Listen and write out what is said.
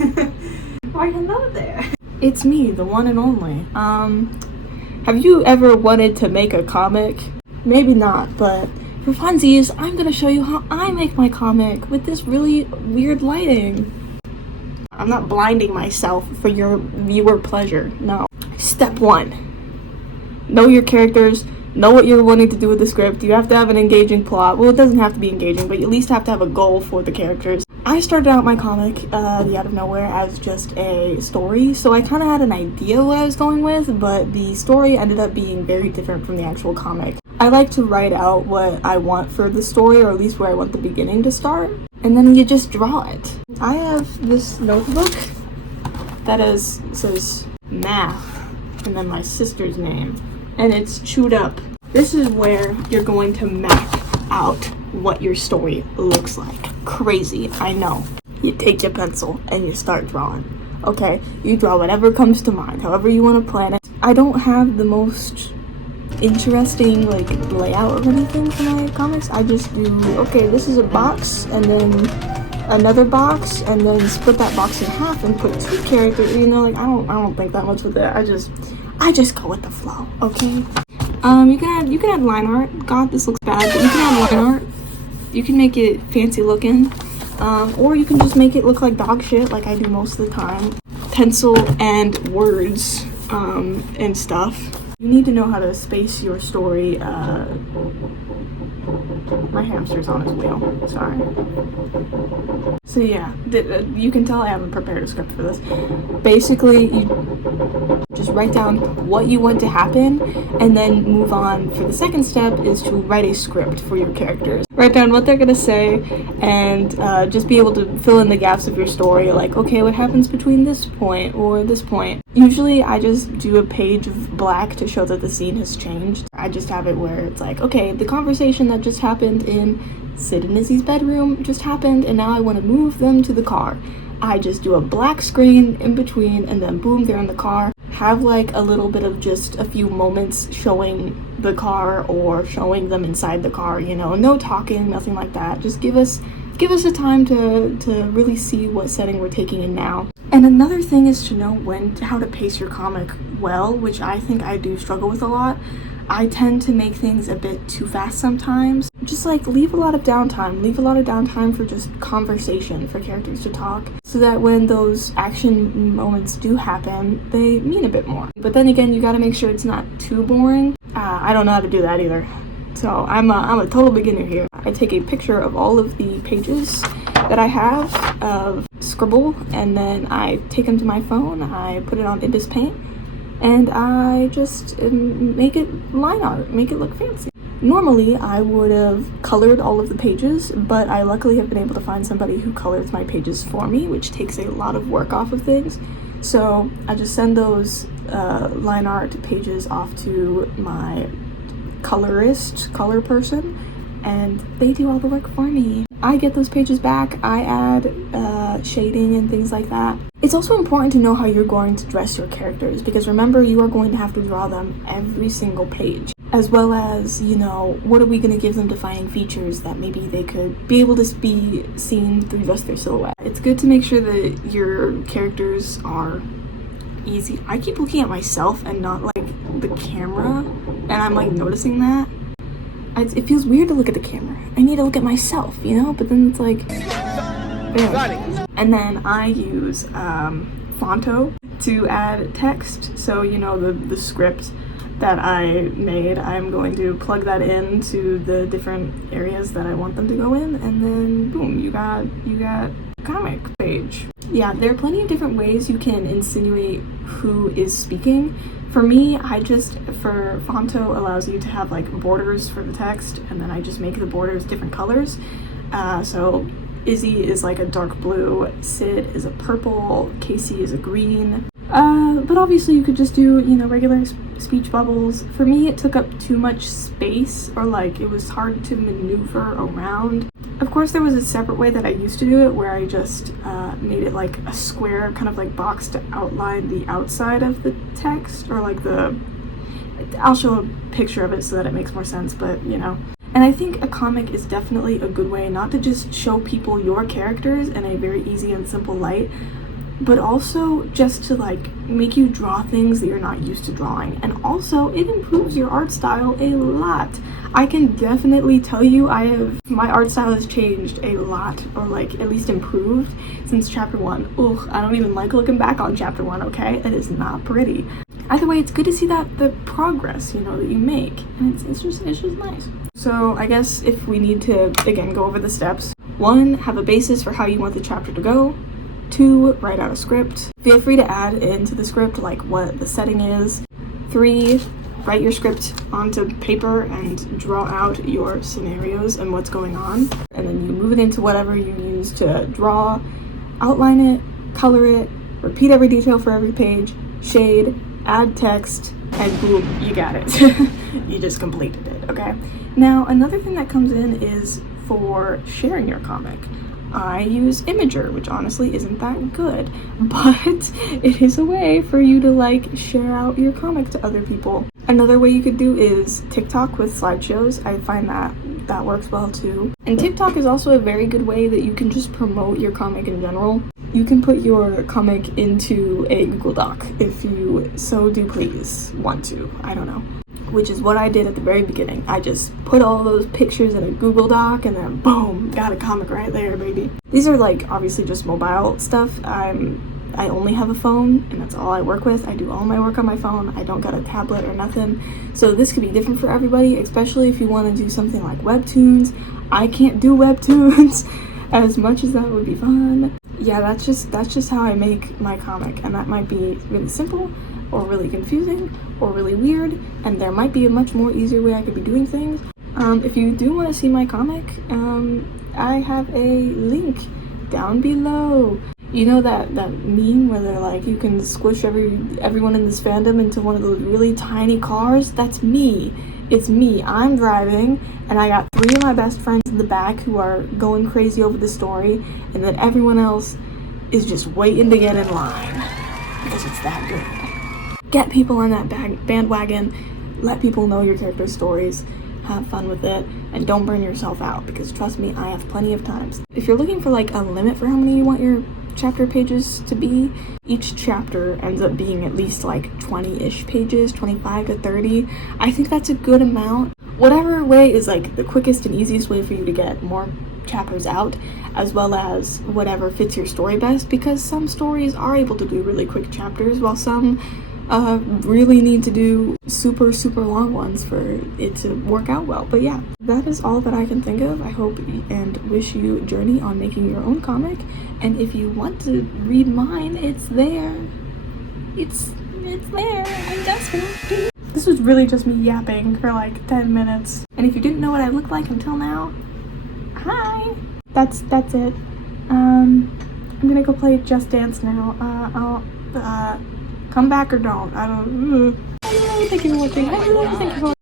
Why, hello there. It's me, the one and only. Have you ever wanted to make a comic? Maybe not, but for funsies, I'm gonna show you how I make my comic with this really weird lighting. I'm not blinding myself for your viewer pleasure, no. Step 1. Know your characters, know what you're wanting to do with the script. You have to have an engaging plot. Well, it doesn't have to be engaging, but you at least have to have a goal for the characters. I started out my comic, The Out of Nowhere, as just a story, so I kind of had an idea what I was going with, but the story ended up being very different from the actual comic. I like to write out what I want for the story, or at least where I want the beginning to start, and then you just draw it. I have this notebook that says math, and then my sister's name, and it's chewed up. This is where you're going to map out what your story looks like. Crazy, I know. You take your pencil and you start drawing. Okay, you draw whatever comes to mind, however you want to plan it. I don't have the most interesting layout or anything for my comics. I just do, okay, this is a box, and then another box, and then split that box in half and put 2 characters. You know, I don't think that much with it. I just go with the flow. Okay. You can add line art. God, this looks bad, but you can add line art. You can make it fancy looking, or you can just make it look like dog shit, like I do most of the time. Pencil and words, and stuff. You need to know how to space your story. My hamster's on his wheel. Sorry. So yeah, you can tell I haven't prepared a script for this. Basically, you just write down what you want to happen, and then move on. For the second step is to write a script for your characters. Write down what they're gonna say, and just be able to fill in the gaps of your story, like, okay, what happens between this point or this point. Usually I just do a page of black to show that the scene has changed. I just have it where it's like, okay, the conversation that just happened in Sid and Izzy's bedroom just happened, and now I want to move them to the car. I just do a black screen in between, and then boom, they're in the car. Have like a little bit of just a few moments showing the car or showing them inside the car, you know, no talking, nothing like that. Just give us a time to really see what setting we're taking in now. And another thing is to know how to pace your comic well, which I think I do struggle with a lot. I tend to make things a bit too fast sometimes. Just leave a lot of downtime for just conversation, for characters to talk, so that when those action moments do happen, they mean a bit more. But then again, you gotta make sure it's not too boring. I don't know how to do that either. So I'm a total beginner here. I take a picture of all of the pages that I have of Scribble, and then I take them to my phone, I put it on IbisPaint, and I just make it line art, make it look fancy. Normally, I would have colored all of the pages, but I luckily have been able to find somebody who colors my pages for me, which takes a lot of work off of things. So I just send those line art pages off to my color person, and they do all the work for me. I get those pages back, I add shading and things like that. It's also important to know how you're going to dress your characters, because remember, you are going to have to draw them every single page, as well as, you know, what are we going to give them defining features that maybe they could be able to be seen through just their silhouette. It's good to make sure that your characters are easy. I keep looking at myself and not the camera, and I'm noticing that. It feels weird to look at the camera. I need to look at myself, you know? But then it's and then I use Phonto to add text. So, you know, the script that I made, I'm going to plug that into the different areas that I want them to go in, and then boom, you got comic page. Yeah, there are plenty of different ways you can insinuate who is speaking. For me, for Phonto allows you to have borders for the text, and then I just make the borders different colors. So Izzy is a dark blue, Sid is a purple, Casey is a green. But obviously you could just do, you know, regular speech bubbles. For me, it took up too much space, or it was hard to maneuver around. Of course, there was a separate way that I used to do it, where I just made it a square kind of box to outline the outside of the text, or I'll show a picture of it so that it makes more sense, but you know. And I think a comic is definitely a good way not to just show people your characters in a very easy and simple light, but also just to like make you draw things that you're not used to drawing. And also it improves your art style a lot. I can definitely tell you my art style has changed a lot, or like at least improved since chapter 1. Ugh, I don't even like looking back on chapter 1, okay? It is not pretty. Either way, it's good to see that the progress, you know, that you make, and it's just nice. So I guess if we need to, again, go over the steps. 1, have a basis for how you want the chapter to go. 2, write out a script. Feel free to add into the script like what the setting is. 3, write your script onto paper and draw out your scenarios and what's going on. And then you move it into whatever you use to draw, outline it, color it, repeat every detail for every page, shade, add text, and boom, you got it. You just completed it, okay? Now, another thing that comes in is for sharing your comic. I use Imager, which honestly isn't that good, but it is a way for you to like share out your comic to other people. Another way you could do is TikTok with slideshows. I find that works well too. And TikTok is also a very good way that you can just promote your comic in general. You can put your comic into a Google Doc if you so do please want to. I don't know. Which is what I did at the very beginning. I just put all those pictures in a Google Doc and then boom, got a comic right there, baby. These are like obviously just mobile stuff. I only have a phone and that's all I work with. I do all my work on my phone. I don't got a tablet or nothing. So this could be different for everybody, especially if you want to do something like webtoons. I can't do webtoons as much as that would be fun. Yeah, that's just how I make my comic, and that might be really simple or really confusing or really weird, and there might be a much more easier way I could be doing things. If you do want to see my comic, I have a link down below. You know that meme where they're like, you can squish everyone in this fandom into one of those really tiny cars? That's me. It's me. I'm driving, and I got 3 of my best friends in the back who are going crazy over the story, and then everyone else is just waiting to get in line because it's that good. Get people on that bandwagon. Let people know your character's stories. Have fun with it, and don't burn yourself out, because trust me, I have plenty of times. If you're looking for like a limit for how many you want your chapter pages to be, each chapter ends up being at least like 20-ish pages, 25 to 30. I think that's a good amount. Whatever way is like the quickest and easiest way for you to get more chapters out, as well as whatever fits your story best, because some stories are able to do really quick chapters, while some really need to do super long ones for it to work out well. But yeah, that is all that I can think of. I hope and wish you journey on making your own comic, and if you want to read mine, it's there. It's there. I'm desperate. This was really just me yapping for like 10 minutes, and if you didn't know what I looked like until now, hi. That's it. I'm gonna go play Just Dance now. I'll come back or don't. I don't really think you want to.